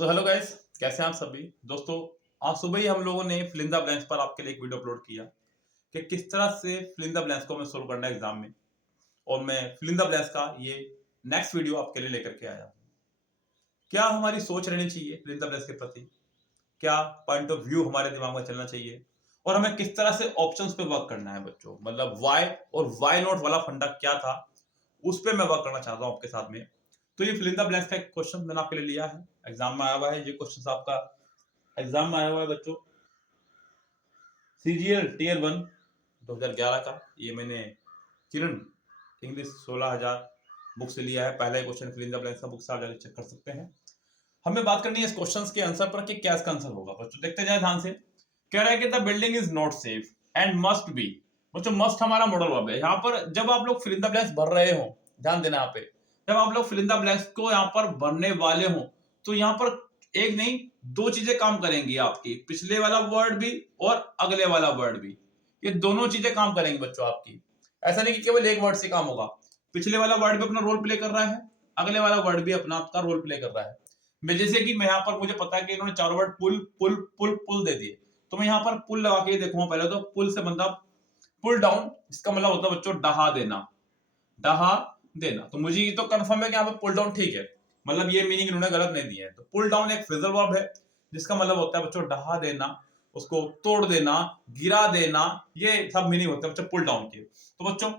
So hello guys, कैसे हैं आप सभी दोस्तों। आज सुबह ही हम लोगों ने फिल इन द ब्लैंक्स पर आपके लिए एक वीडियो अपलोड किया कि किस तरह से फिल इन द ब्लैंक्स को हमें सोल्व करना है एग्जाम में। और मैं फिल इन द ब्लैंक्स का ये नेक्स्ट वीडियो आपके लिए लेकर के आया हूँ। क्या हमारी सोच रहनी चाहिए फिल इन द ब्लैंक्स के प्रति, क्या पॉइंट ऑफ व्यू हमारे दिमाग में चलना चाहिए और हमें किस तरह से ऑप्शंस पे वर्क करना है बच्चों। मतलब वाई और वाई नॉट वाला फंडा क्या था, उस पर मैं वर्क करना चाहता हूँ आपके साथ में। तो ये फिल इन द ब्लैंक्स का एक क्वेश्चन मैंने आपके लिए लिया है, एग्जाम में आया हुआ है। ये क्वेश्चन आपका एग्जाम में आया हुआ है बच्चों, सीजीएल टीयर 1 2011 का। ये मैंने किरण इंग्लिश 16,000 बुक से लिया है। पहला ही question fill in the blanks का बुक से आप जाकर चेक कर सकते हैं। हमें बात करनी है इस क्वेश्चन के आंसर पर कि क्या इसका आंसर होगा। बच्चों देखते जाए ध्यान से। कह रहा है कि the building is not safe and must be. बच्चों मस्ट हमारा मॉडल वर्ब है। यहाँ पर जब आप लोग फिल इन द ब्लैंक्स भर रहे हो, ध्यान देना यहाँ पे, जब आप लोग फिल इन द ब्लैंक्स को यहाँ पर भरने वाले हो तो यहाँ पर एक नहीं दो चीजें काम करेंगी आपकी, पिछले वाला वर्ड भी और अगले वाला वर्ड भी। ये दोनों चीजें काम करेंगी बच्चों आपकी। ऐसा नहीं कि केवल एक वर्ड से काम होगा। पिछले वाला वर्ड भी अपना रोल प्ले कर रहा है, अगले वाला वर्ड भी अपना आपका रोल प्ले कर रहा है। मैं जैसे कि मैं यहाँ पर मुझे पता है कि इन्होंने चार वर्ड पुल पुल पुल पुल दे दिए, तो मैं यहाँ पर पुल लगा के देखूंगा। पहले तो पुल से बनता पुल डाउन, इसका मतलब होता है बच्चों डहा देना, डहा देना। तो मुझे ये तो कंफर्म है कि यहाँ पर पुल डाउन ठीक है, मतलब ये मीनिंग इन्होंने गलत नहीं दिया है। तो पुल डाउन एक फ्रेजल वर्ब है जिसका मतलब होता है बच्चों डहा देना, उसको तोड़ देना, गिरा देना, ये सब मीनिंग होता है बच्चों पुल डाउन के। तो बच्चों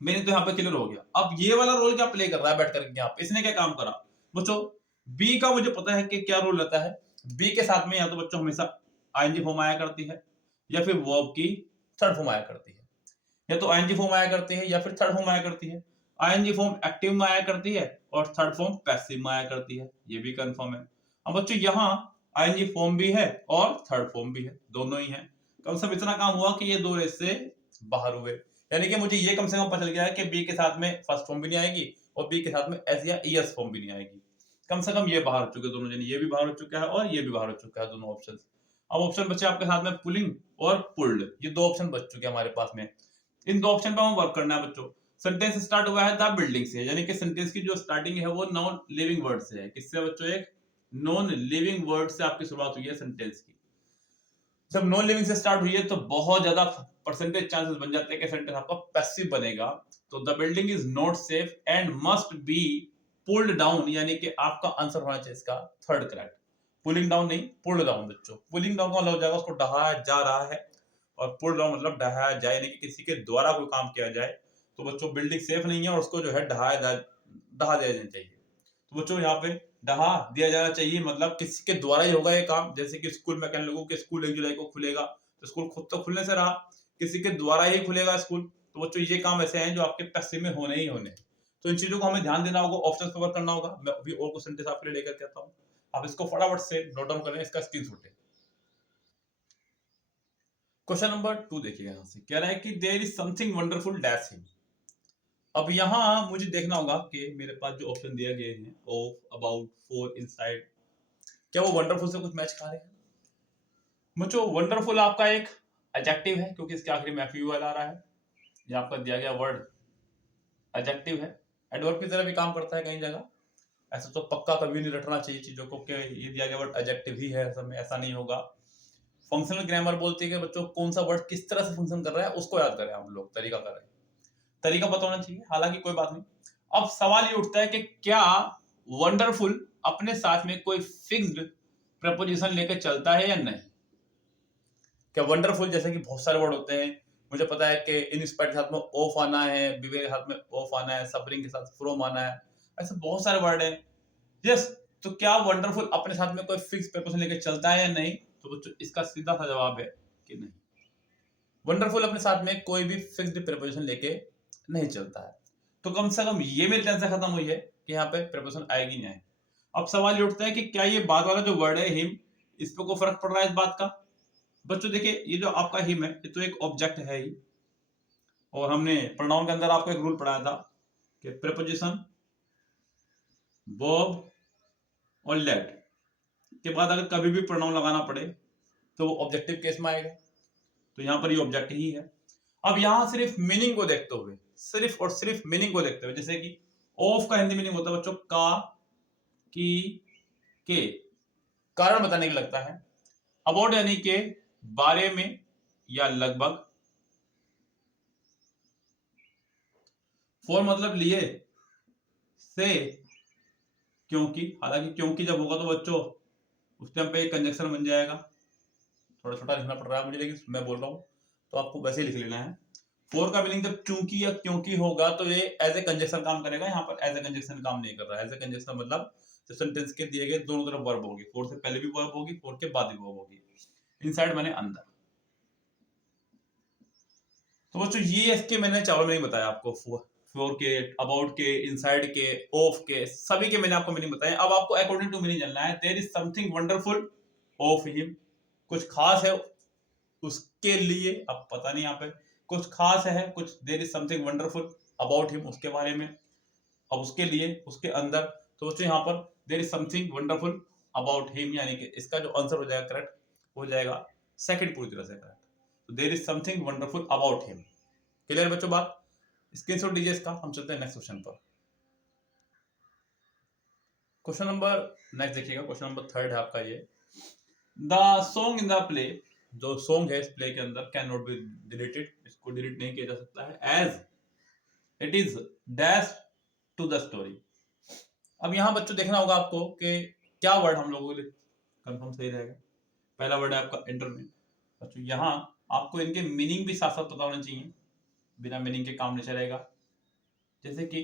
मीनिंग तो यहाँ पे क्लियर हो गया। अब ये वाला रोल क्या प्ले कर रहा है बैठ करके यहाँ पे, इसने क्या काम करा बच्चों। बी का मुझे पता है कि क्या रोल रहता है। बी के साथ में या तो बच्चों हमेशा आईएनजी फॉर्म आया करती है या फिर वर्ब की थर्ड फॉर्म आया करती है। या तो आईएनजी फॉर्म आया करती है या फिर थर्ड फॉर्म आया करती है। आईएनजी फॉर्म एक्टिव में आया करती है और थर्ड फॉर्म पैसिव में आया करती है, ये भी कंफर्म है। अब बच्चों यहाँ आईएनजी फॉर्म भी है और थर्ड फॉर्म भी है, दोनों ही है। कम से कम इतना काम हुआ कि ये दो रेस से बाहर हुए, यानी कि मुझे ये कम से कम पता चल गया है कि बी के साथ में फर्स्ट फॉर्म भी नहीं आएगी और बी के साथ में एस या ईएस फॉर्म भी नहीं आएगी। कम से कम ये बाहर हो चुके दोनों जन, ये भी बाहर हो चुका है और ये भी बाहर हो चुका है, दोनों ऑप्शन। अब ऑप्शन बचे आपके साथ में पुलिंग और पुल्ड, ये दो ऑप्शन बच चुके हैं हमारे पास में। इन दो ऑप्शन पे हमें वर्क करना है बच्चों। सेंटेंस स्टार्ट हुआ है द बिल्डिंग से, यानी कि सेंटेंस की जो स्टार्टिंग है वो नॉन लिविंग वर्ड से है। किससे बच्चों, एक नॉन लिविंग वर्ड से आपकी शुरुआत हुई है सेंटेंस की। जब नॉन लिविंग से स्टार्ट हुई है तो बहुत ज्यादा परसेंटेज चांसेस बन जाते हैं कि सेंटेंस आपका पैसिव बनेगा। तो the building is not safe and must be pulled down, यानी कि आपका आंसर होना चाहिए इसका थर्ड करेक्ट। पुलिंग डाउन नहीं, पुल्ड डाउन बच्चों। पुलिंग डाउन का मतलब हो जाएगा उसको ढहाया जा रहा है और पुल डाउन मतलब ढहाया जाए, यानी कि किसी के द्वारा कोई काम किया जाए। तो बच्चों बिल्डिंग सेफ नहीं है और उसको जो है ढहा दिया जाना चाहिए। तो बच्चों यहाँ पे ढहा दिया जाना चाहिए मतलब किसी के द्वारा ही होगा ये काम। जैसे कि स्कूल में कहने लोगों के स्कूल 1 जुलाई को खुलेगा, तो स्कूल खुद तो खुलने से रहा, किसी के द्वारा ही खुलेगा स्कूल। तो बच्चों ये काम ऐसे हैं जो आपके पैसे में होने ही होने। तो इन चीजों को हमें ध्यान देना होगा, ऑप्शन पर वर्क करना होगा। मैं अभी और क्वेश्चन आपके लिए लेकर के आता हूँ, आप इसको फटाफट से नोट डाउन करें, इसका स्क्रीनशॉट लें। क्वेश्चन नंबर 2 देखिएगा, यहाँ से कह रहा है कि there is something wonderful dash him. अब यहाँ मुझे देखना होगा कि मेरे पास जो ऑप्शन दिए गए हैं ऑफ, अबाउट, फॉर, इनसाइड, क्या वो वंडरफुल से कुछ मैच खा रहे हैं। बच्चों वंडरफुल आपका एक एडजेक्टिव है क्योंकि इसके आखिरी में एफयूएल आ रहा है। ये आपका दिया गया वर्ड एडजेक्टिव है, एडवर्ब की तरह भी काम करता है कई जगह। ऐसा तो पक्का कभी नहीं रटना चाहिए चीजों को कि ये दिया गया वर्ड एडजेक्टिव ही है, सब में ऐसा नहीं होगा। फंक्शनल ग्रामर बोलती है कि बच्चों कौन सा वर्ड किस तरह से फंक्शन कर रहा है उसको याद करें, हम लोग तरीका करें, तरीका पता होना चाहिए। हालांकि कोई बात नहीं। अब सवाल ये उठता है कि क्या वंडरफुल अपने साथ में कोई फिक्स्ड प्रपोजिशन लेकर चलता है या नहीं। क्या वंडरफुल जैसे कि बहुत सारे वर्ड होते हैं, मुझे पता है कि इनस्पायर्ड के साथ में ऑफ आना है, बिवेक के साथ में ऑफ आना है, सफरिंग के साथ फ्रॉम आना है, ऐसे बहुत सारे वर्ड हैं। यस, तो क्या वंडरफुल अपने साथ में कोई फिक्स प्रपोजिशन लेकर चलता है या नहीं। तो बच्चों इसका सीधा सा जवाब है कि नहीं, वंडरफुल अपने साथ में कोई भी फिक्स्ड प्रपोजिशन लेके नहीं चलता है। तो कम से कम ये मेरी टेंशन खत्म हुई है कि यहाँ पे प्रपोजिशन आएगी नहीं आएगी। अब सवाल ये उठता है कि क्या ये बाद वाला जो वर्ड है हिम, इस पे कोई फर्क पड़ रहा है इस बात का। बच्चों देखिए ये जो आपका हिम है ये तो एक ऑब्जेक्ट है ही, और हमने प्रोनाउन के अंदर आपको एक रूल पढ़ाया था कि प्रीपोजिशन, वर्ब और लेट के बाद अगर कभी भी प्रोनाउन लगाना पड़े तो वो ऑब्जेक्टिव केस में आएगा। तो यहाँ पर ये ऑब्जेक्ट ही है। अब यहाँ सिर्फ मीनिंग को देखते हुए, सिर्फ और सिर्फ मीनिंग को देखते हुए, जैसे कि ऑफ का हिंदी मीनिंग होता है बच्चों का, की, के, कारण बताने के लिए लगता है। अबाउट यानी के बारे में या लगभग। फॉर मतलब लिए। से क्योंकि, हालांकि क्योंकि जब होगा तो बच्चों उस टाइम पे एक कंजक्शन बन जाएगा। थोड़ा छोटा लिखना पड़ रहा है मुझे, लेकिन मैं बोल रहा हूँ तो आपको वैसे ही लिख लेना है। फॉर का मीनिंग जब चूंकि या क्योंकि होगा तो ये एज ए कंजक्शन काम करेगा। यहाँ पर एज ए कंजक्शन काम नहीं कर रहा है। एज ए कंजक्शन मतलब सेंटेंस के दिए गए दोनों तरफ वर्ब होगी। फॉर से पहले भी वर्ब होगी, फॉर के बाद भी वर्ब होगी। इनसाइड माने अंदर। तो बच्चों ये इसके मैंने चारों में नहीं बताया आपको। फॉर के, अबाउट के, इनसाइड के, ऑफ के, सभी के मैंने आपको मीनिंग बताया। अब आपको अकॉर्डिंग टू मीनिंग जानना है। There is something wonderful of him, कुछ खास है उसके लिए। अब पता नहीं यहाँ पे कुछ खास है, कुछ there is something wonderful about him उसके बारे में, अब उसके लिए, उसके अंदर। तो बच्चों यहाँ पर there is something wonderful about him, यानी कि इसका जो आंसर हो जाएगा करेक्ट हो जाएगा सेकंड पूरी तरह से करेक्ट। तो there is something wonderful about him. Clear बच्चों बात? स्क्रीनशॉट दीजिए इसका। हम चलते हैं नेक्स्ट क्वेश्चन पर। क्वेश्चन नंबर नेक्स्ट देखिएगा, क्वेश्चन नंबर 3 है आपका ये। The song in the play, जो सॉन्ग है इस प्ले के अंदर, कैन नॉट बी डिलीटेड, इसको डिलीट नहीं किया जा सकता है, as it is dash to the story. अब यहाँ बच्चों देखना होगा आपको कि क्या वर्ड हम लोगों के लिए कंफर्म सही रहेगा। पहला वर्ड है आपका इंटरमेन। बच्चों यहाँ आपको इनके मीनिंग भी साथ साथ पता होना चाहिए, बिना मीनिंग के काम नहीं चलेगा। जैसे कि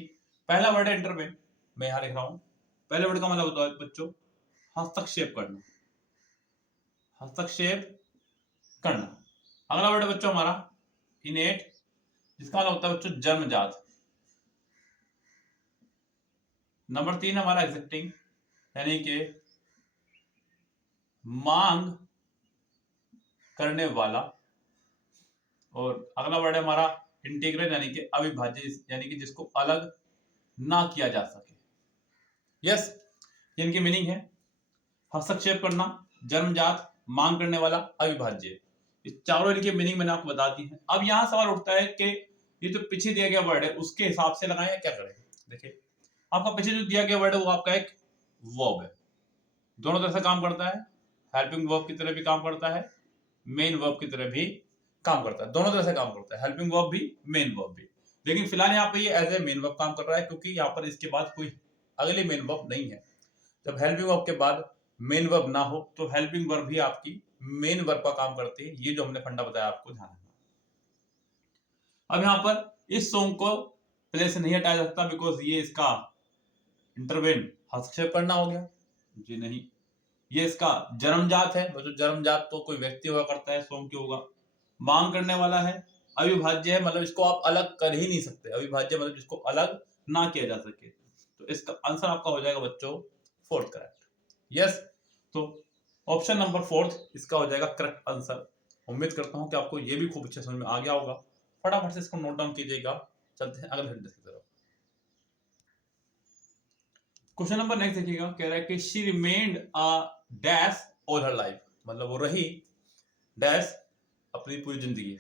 पहला वर्ड है इंटरमेन, मैं यहाँ लिख रहा हूँ। पहले वर्ड का मतलब होता है बच्चों हस्तक्षेप करना, हस्तक्षेप करना। अगला वर्ड है बच्चों हमारा इनेट, जिसका मतलब होता है बच्चों जन्मजात। नंबर 3 हमारा एग्जिस्टिंग, यानी कि मांग करने वाला। और अगला वर्ड है हमारा इंटीग्रल, यानी कि अविभाज्य, यानी कि जिसको अलग ना किया जा सके। यस, इनकी मीनिंग है हस्तक्षेप करना, जन्मजात, मांग करने वाला, अविभाज्य। इस चारों इनकी मीनिंग मैंने आपको बता दी है। अब यहाँ सवाल उठता है कि ये जो पीछे दिया गया वर्ड है उसके हिसाब से लगाएं या क्या करें। देखिए आपका पीछे जो दिया गया वर्ड है वो आपका एक वर्ब है, दोनों तरह से काम करता है। हेल्पिंग वर्ब की तरह भी काम करता है, मेन वर्ब की तरह भी काम करता है, दोनों तरह से काम करता है, हेल्पिंग वर्ब भी, मेन वर्ब भी। लेकिन फिलहाल यहाँ पे ये एज ए मेन वर्ब काम कर रहा है, क्योंकि यहाँ पर इसके बाद कोई अगली मेन वर्ब नहीं है। जब हेल्पिंग वर्ब के बाद मेन वर्ब ना हो तो हेल्पिंग वर्ब भी आपकी मेन वर्ब का काम करती है। ये जो हमने फंडा बताया आपको ध्यान रखना। अब यहाँ पर इस सॉन्ग को प्ले से नहीं हटाया सकता, बिकॉज ये इसका इंटरवेन, हस्तक्षेप करना हो गया। जी नहीं, ये इसका जन्मजात है। जो जन्मजात तो कोई व्यक्ति हुआ करता है, सॉन्ग क्यों होगा। मांग करने वाला है, अविभाज्य है, मतलब इसको आप अलग कर ही नहीं सकते। अविभाज्य मतलब जिसको अलग ना किया जा सके। तो इसका आंसर आपका हो जाएगा बच्चों फोर्थ करेक्ट। यस, तो ऑप्शन नंबर 4 इसका हो जाएगा करेक्ट आंसर। उम्मीद करता हूं कि आपको ये भी खूब अच्छे समझ में आ गया होगा। फटाफट से इसको नोट डाउन कीजिएगा। चलते हैं अगले सेंटेंस की तरफ। क्वेश्चन नंबर नेक्स्ट देखिएगा, कह रहा है कि she remained a dash all her life, मतलब वो रही डैश अपनी पूरी जिंदगी।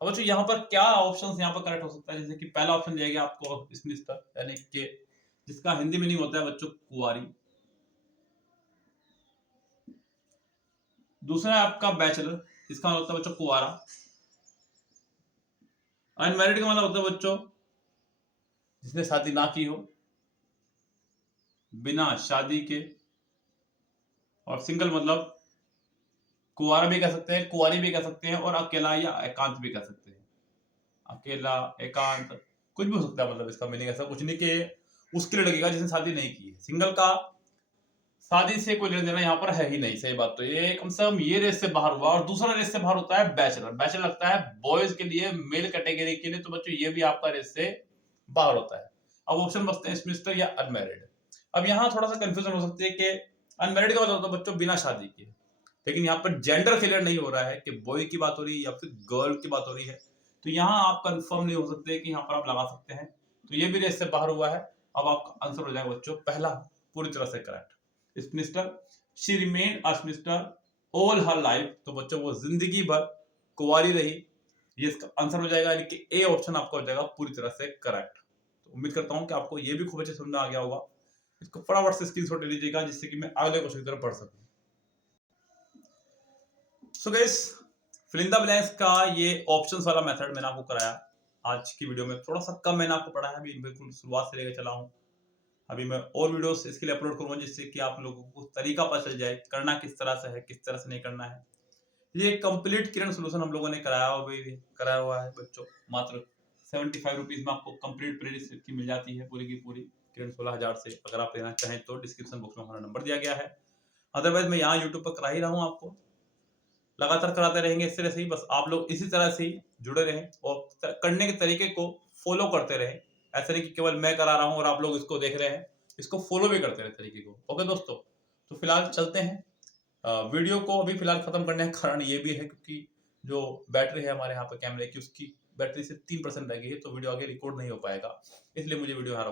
अब बच्चों यहाँ पर क्या ऑप्शन यहाँ पर करेक्ट हो सकता है। जैसे कि पहला ऑप्शन दिया गया आपको स्मिस्टर, यानी कि जिसका हिंदी मीनिंग होता है बच्चों कुंवारी। दूसरा है आपका बैचलर, इसका मतलब होता है बच्चों कुंवारा। अनमैरिड का मतलब होता है बच्चों जिसने शादी ना की हो, बिना शादी के। और सिंगल मतलब कुंवारा भी कह सकते हैं, कुंवारी भी कह सकते हैं, और अकेला या एकांत भी कह सकते हैं। अकेला, एकांत, कुछ भी हो सकता है। मतलब इसका मीनिंग ऐसा कुछ नहीं कि उसके लिए लगेगा जिसने शादी नहीं की है। सिंगल का शादी से कोई लेना देना यहाँ पर है ही नहीं। सही बात तो ये कम से कम ये रेस से बाहर हुआ। और दूसरा रेस से बाहर होता है बैचलर। बैचलर लगता है बॉयज के लिए, मेल कैटेगरी के लिए। तो बच्चों ये भी आपका रेस से बाहर होता है। अब ऑप्शन बचते हैं स्मिस्टर या अनमैरिड। अब यहाँ थोड़ा सा कंफ्यूजन हो सकती है कि अनमैरिड का मतलब होता है बच्चों बिना शादी के, लेकिन यहाँ पर जेंडर क्लियर नहीं हो रहा है कि बॉय की बात हो रही है या फिर गर्ल की बात हो रही है। तो यहाँ आप कंफर्म नहीं हो सकते कि यहाँ पर आप लगा सकते हैं। तो ये भी रेस से बाहर हुआ है। अब आपका आंसर हो जाएगा बच्चों पहला पूरी तरह से correct. Semester, she remain a semester all her life, तो बच्चों वो जिंदगी भर कुंवारी रही। ये इसका आंसर हो जाएगा, यानी कि ए ऑप्शन आपका हो जाएगा पूरी तरह से करेक्ट। तो उम्मीद करता हूं कि आपको ये भी खूब अच्छे समझ में आ गया होगा। इसको फटाफट से स्क्रीनशॉट ले लीजिएगा, जिससे कि मैं अगले क्वेश्चन की तरफ बढ़ सकूं। So guys, fill in the blanks का ये ऑप्शंस वाला मेथड मैंने आपको कराया आज की वीडियो में। थोड़ा सा कम मैंने आपको पढ़ाया, अभी बिल्कुल शुरुआत से लेकर चला हूँ। अभी मैं और वीडियोस इसके लिए अपलोड करूंगा जिससे कि आप लोगों को तरीका पता चल जाए करना किस तरह से है, किस तरह से नहीं करना है। ये कंप्लीट किरण सोल्यूशन हम लोगों ने कराया हुआ है बच्चों। मात्र 75 रुपीज में आपको कंप्लीट प्ले लिस्ट की मिल जाती है पूरी की पूरी किरण 16,000 से। अगर आप लेना चाहें तो डिस्क्रिप्शन बॉक्स में हमारा नंबर दिया गया है। अदरवाइज मैं यहाँ यूट्यूब पर करा ही रहा हूँ आपको, लगातार कराते रहेंगे इस तरह से ही। बस आप लोग इसी तरह से ही जुड़े रहें और करने के तरीके को फॉलो करते रहें। ऐसा नहीं कि केवल मैं करा रहा हूँ और आप लोग इसको देख रहे हैं, इसको फॉलो भी करते रहे तरीके को। ओके दोस्तों, तो फिलहाल चलते हैं। वीडियो को अभी फिलहाल खत्म करने का कारण ये भी है क्योंकि जो बैटरी है हमारे यहाँ पे कैमरे की, उसकी बैटरी से 3% रह गई है, तो वीडियो आगे रिकॉर्ड नहीं हो पाएगा, इसलिए मुझे वीडियो